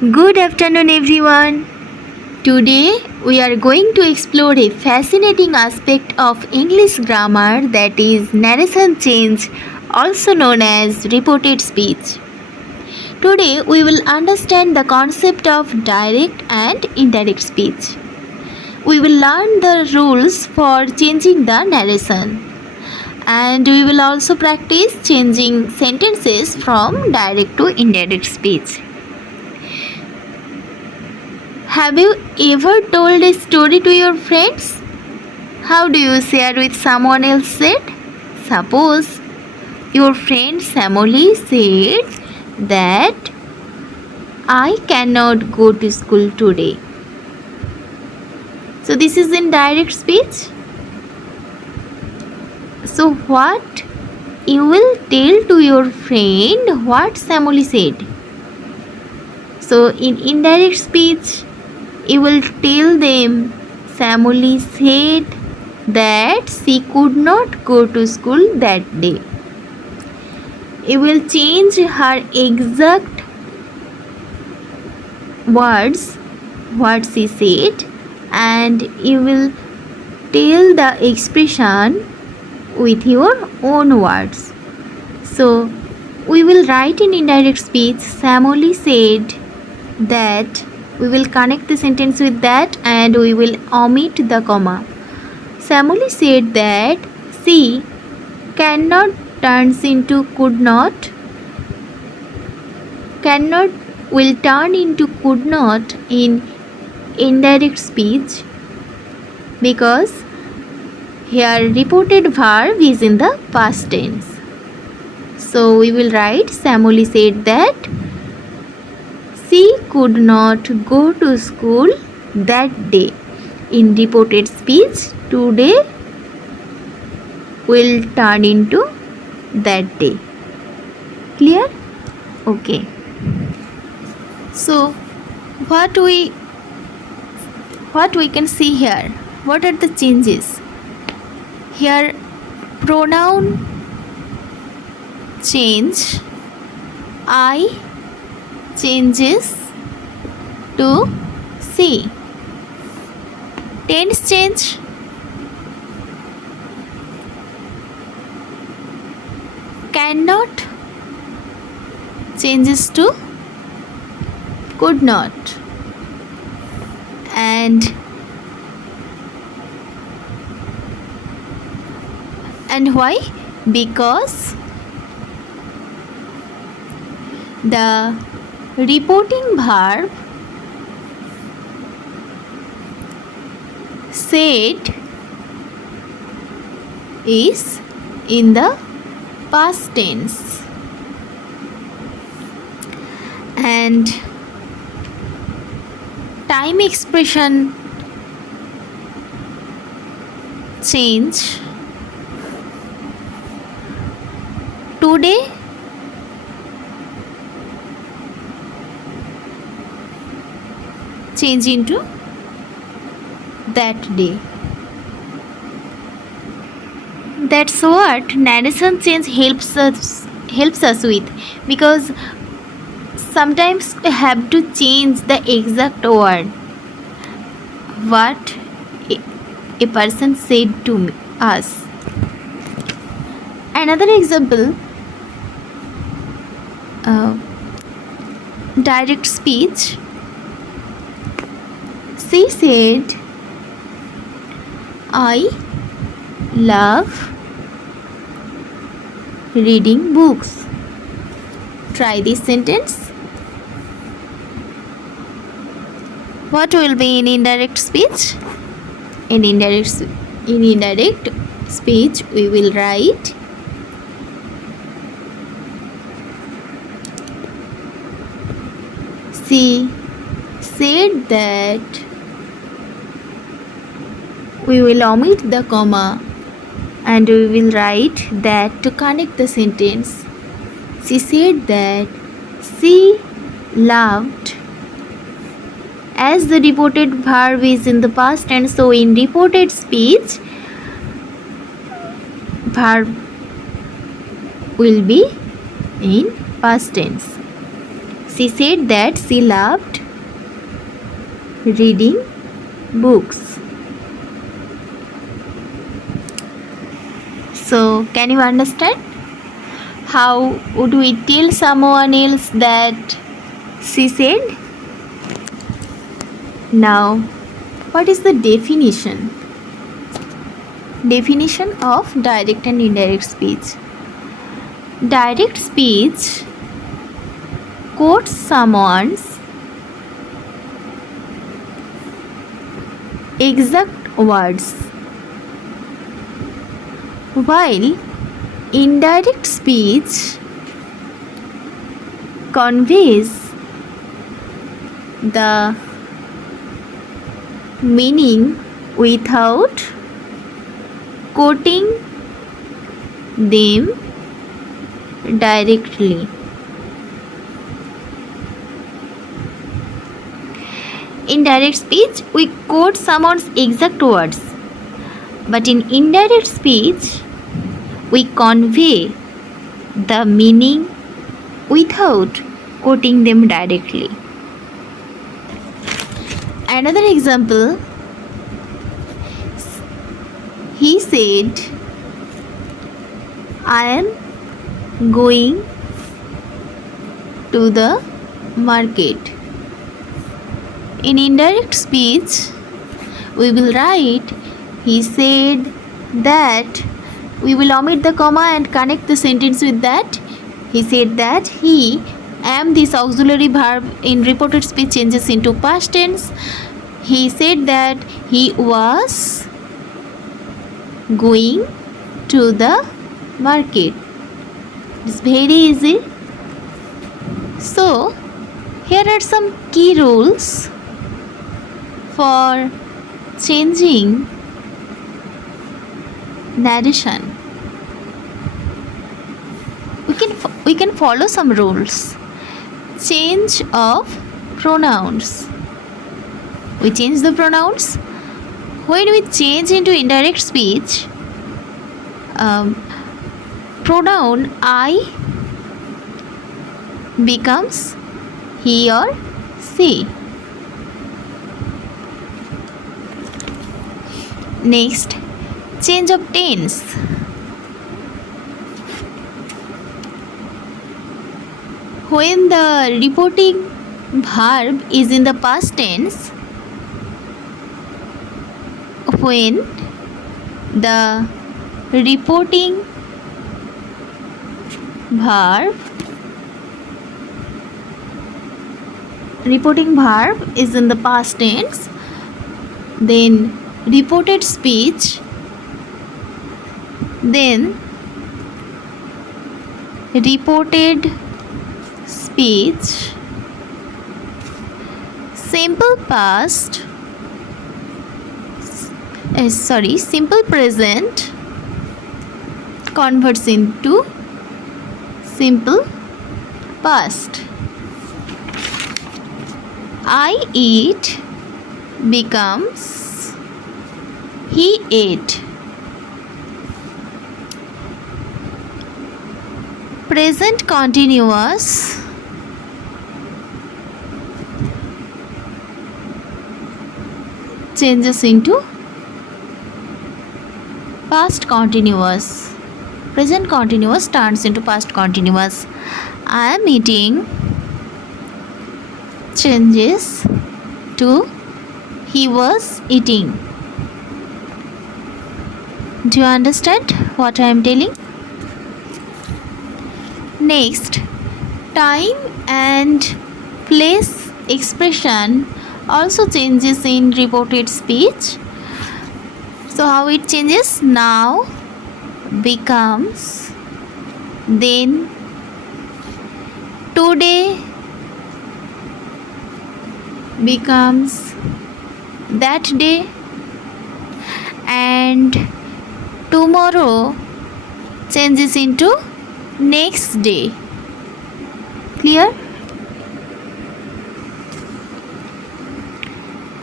Good afternoon, everyone. Today we are going to explore a fascinating aspect of English grammar, that is narration change, also known as reported speech. Today we will understand the concept of direct and indirect speech. We will learn the rules for changing the narration, and we will also practice changing sentences from direct to indirect speech. Have you ever told a story to your friends? How do you share with someone else said? Suppose your friend Samoli said that I cannot go to school today. So this is in direct speech. So what you will tell to your friend what Samoli said. So in indirect speech, you will tell them Samoli said that she could not go to school that day. You will change her exact words, what she said, and you will tell the expression with your own words. So we will write in indirect speech, Samoli said that. We will connect the sentence with that and we will omit the comma. Samoli said that she cannot turns into could not. Cannot will turn into could not in indirect speech because here reported verb is in the past tense. So we will write Samoli said that she could not go to school that day. In reported speech, today will turn into that day. Clear? Okay. So what we can see here? What are the changes? Here pronoun change. I changes to she. Tense change. Cannot changes to could not. And why? Because the reporting verb said is in the past tense and time expression change. Today change into that day. That's what narration change helps us with, because sometimes we have to change the exact word what a person said to us. Another example, direct speech. She said, I love reading books. Try this sentence. What will be in indirect speech? In indirect speech, we will write she said that. We will omit the comma and we will write that to connect the sentence. She said that she loved. As the reported verb is in the past tense, so in reported speech, verb will be in past tense. She said that she loved reading books. So, can you understand? How would we tell someone else that she said? Now, what is the definition? Definition of direct and indirect speech. Direct speech quotes someone's exact words, while indirect speech conveys the meaning without quoting them directly. In direct speech, we quote someone's exact words, but in indirect speech, we convey the meaning without quoting them directly. Another example, he said, I am going to the market. In indirect speech, we will write, he said that. We will omit the comma and connect the sentence with that. He said that he, am this auxiliary verb in reported speech changes into past tense. He said that he was going to the market. It's very easy. So, here are some key rules for changing narration. We can follow some rules. Change of pronouns. We change the pronouns. When we change into indirect speech, pronoun I becomes he or she. Next, change of tense. When the reporting verb is in the past tense, when the reporting verb is in the past tense, then reported speech, then reported speech, simple past, simple present converts into simple past. I eat becomes he ate. Present continuous changes into past continuous. Present continuous turns into past continuous. I am eating changes to he was eating. Do you understand what I am telling? Next, time and place expression also changes in reported speech. So how it changes? Now becomes then, today becomes that day, and tomorrow changes into next day. Clear?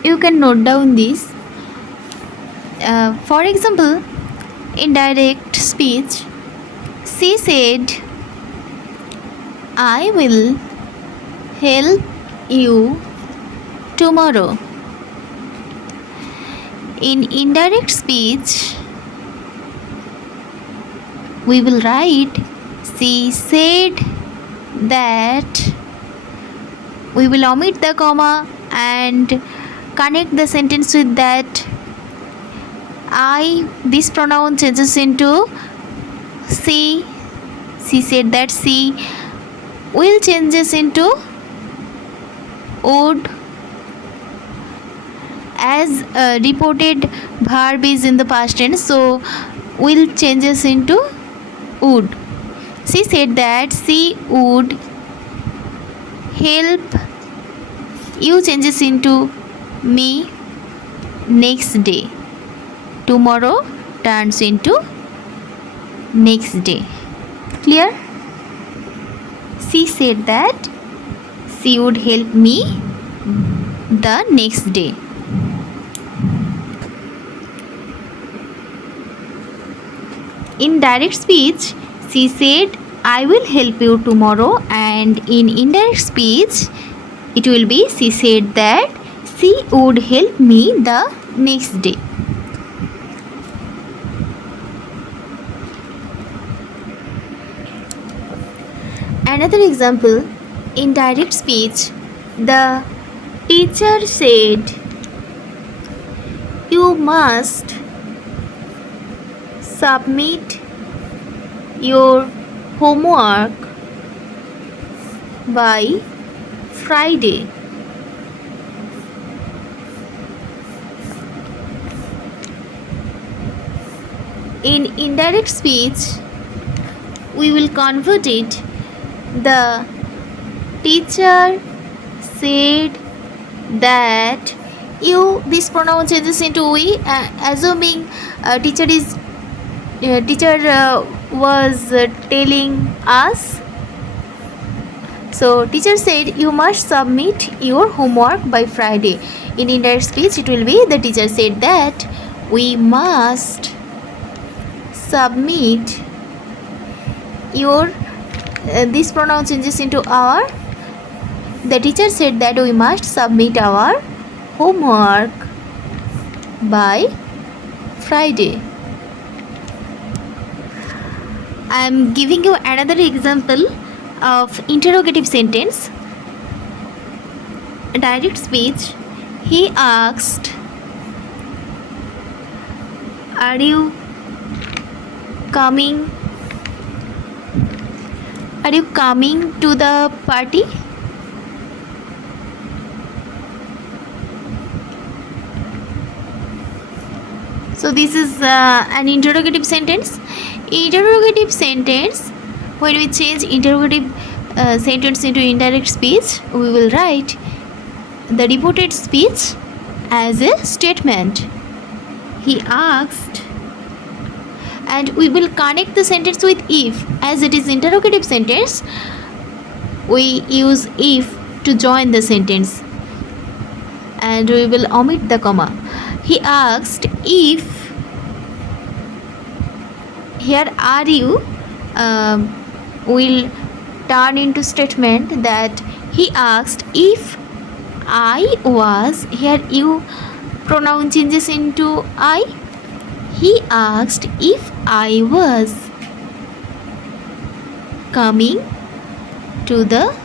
You can note down this. For example, in direct speech, she said, I will help you tomorrow. In indirect speech, we will write she said that. We will omit the comma and connect the sentence with that. This pronoun changes into she. She said that she will changes into would, as reported verb is in the past tense, so will changes into would. She said that she would help you changes into me next day. Tomorrow turns into next day. Clear? She said that she would help me the next day. In direct speech, she said I will help you tomorrow, and in indirect speech it will be she said that she would help me the next day. Another example, in direct speech, the teacher said you must submit your homework by Friday. In indirect speech, we will convert it. The teacher said that you, this pronoun changes into we, assuming teacher was telling us. So teacher said you must submit your homework by Friday. In indirect speech it will be the teacher said that we must submit your, this pronoun changes into our. The teacher said that we must submit our homework by Friday. I am giving you another example of interrogative sentence. Direct speech, he asked, are you coming to the party? So this is an interrogative sentence. Interrogative sentence, when we change interrogative sentence into indirect speech, we will write the reported speech as a statement. He asked, and we will connect the sentence with if. As it is interrogative sentence, we use if to join the sentence, and we will omit the comma. He asked if, here are you will turn into statement that he asked if I was, here you pronoun changes into I. He asked if I was coming to the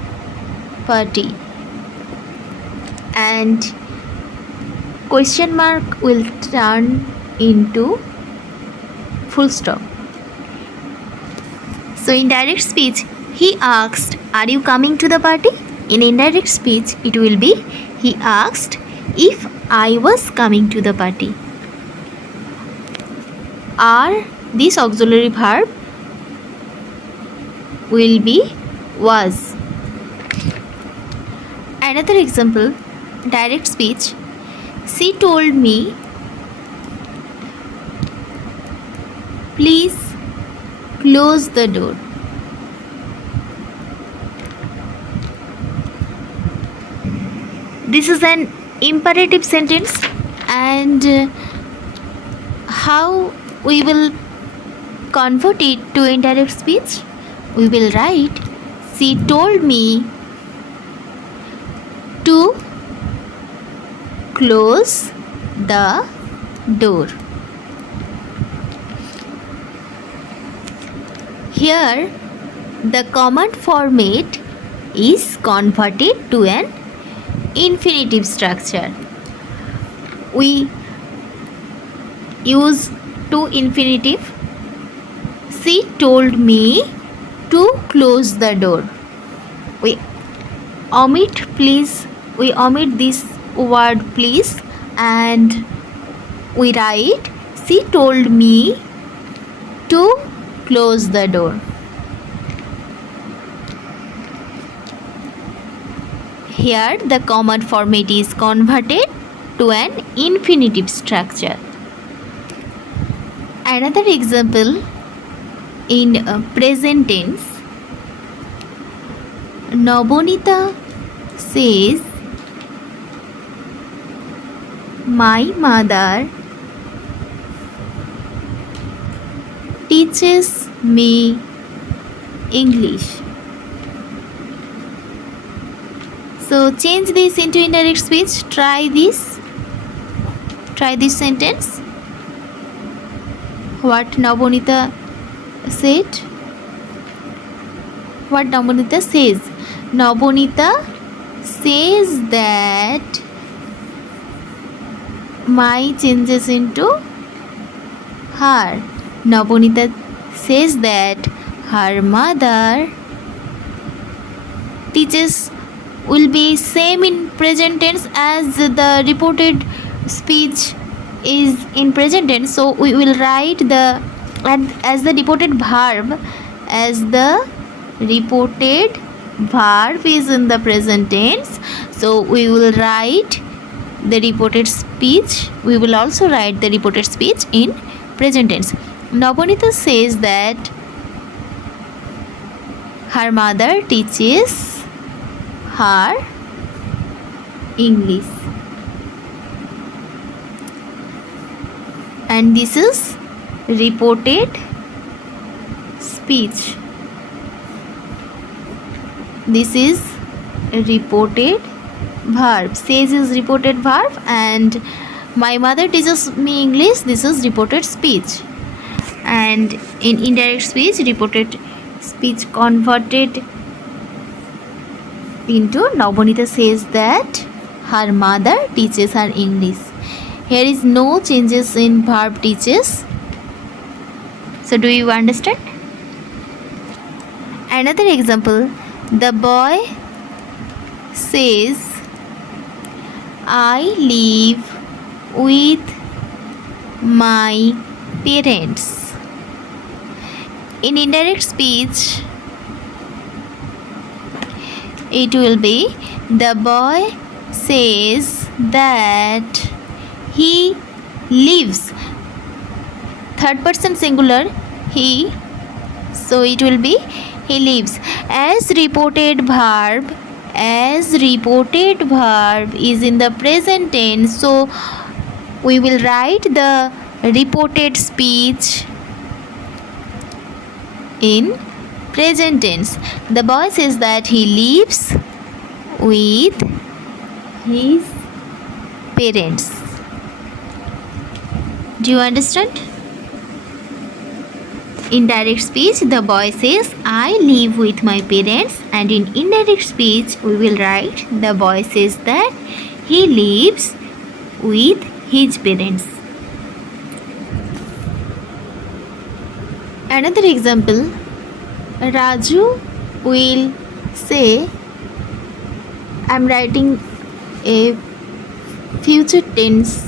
party, and question mark will turn into full stop. So in direct speech, he asked, are you coming to the party? In indirect speech, it will be he asked if I was coming to the party. Are, this auxiliary verb will be was. Another example, direct speech, she told me, please close the door. This is an imperative sentence, and how we will convert it to indirect speech? We will write, she told me to close the door. Here the command format is converted to an infinitive structure. We use to infinitive. She told me to close the door. We omit this word please and we write she told me to close the door. Here the command format is converted to an infinitive structure. Another example in present tense. Nabonita says, my mother teaches me English. So change this into indirect speech. Try this sentence. What Nabonita said? What Nabonita says? Nabonita says that my changes into her. Nabonita says that her mother teaches will be same in present tense as the reported speech is in present tense. So we will write the as the reported verb, as the reported verb is in the present tense. So we will write the reported speech. We will also write the reported speech in present tense. Nabonita says that her mother teaches her English. And this is reported speech. This is reported verb. Says is reported verb and my mother teaches me English. This is reported speech. And in indirect speech, reported speech converted into Nabonita says that her mother teaches her English. Here is no changes in verb teaches. So do you understand? Another example, the boy says, I live with my parents. In indirect speech, it will be the boy says that he lives. Third person singular, he. So it will be he lives. As reported verb is in the present tense. So we will write the reported speech in present tense. The boy says that he lives with his parents. Do you understand? In direct speech, the boy says, I live with my parents, and in indirect speech, we will write the boy says that he lives with his parents. Another example, Raju will say, I am writing a future tense.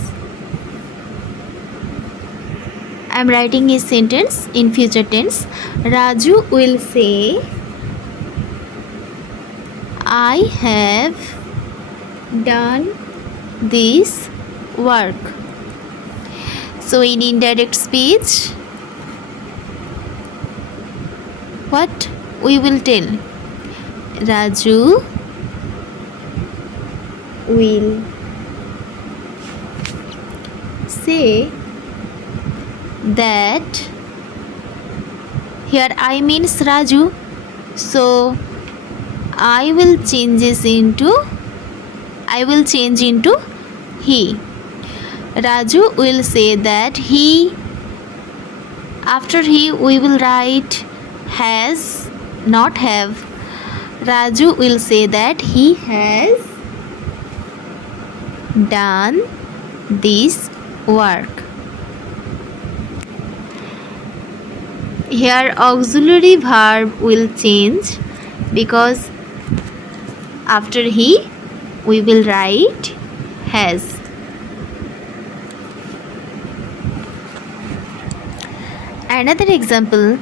I am writing a sentence in future tense. Raju will say, I have done this work. So in indirect speech, what we will tell? Raju will say that, here I means Raju, so I will change this into I will change into he. Raju will say that he. After he we will write has, not have. Raju will say that he has done this work. Here auxiliary verb will change because after he we will write has. Another example,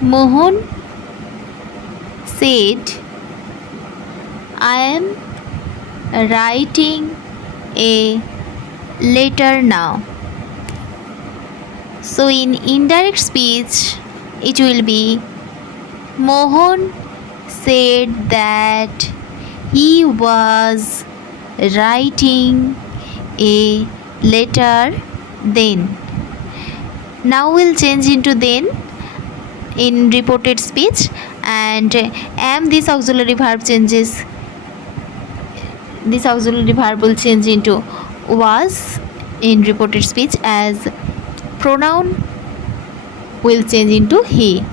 Mohan said, I am writing a letter now. So in indirect speech it will be Mohan said that he was writing a letter then. Now we'll change into then in reported speech, and am this auxiliary verb changes. This auxiliary verb will change into was in reported speech, as pronoun will change into he.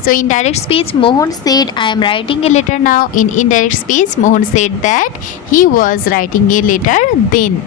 So in direct speech Mohan said I am writing a letter now. In indirect speech Mohan said that he was writing a letter then.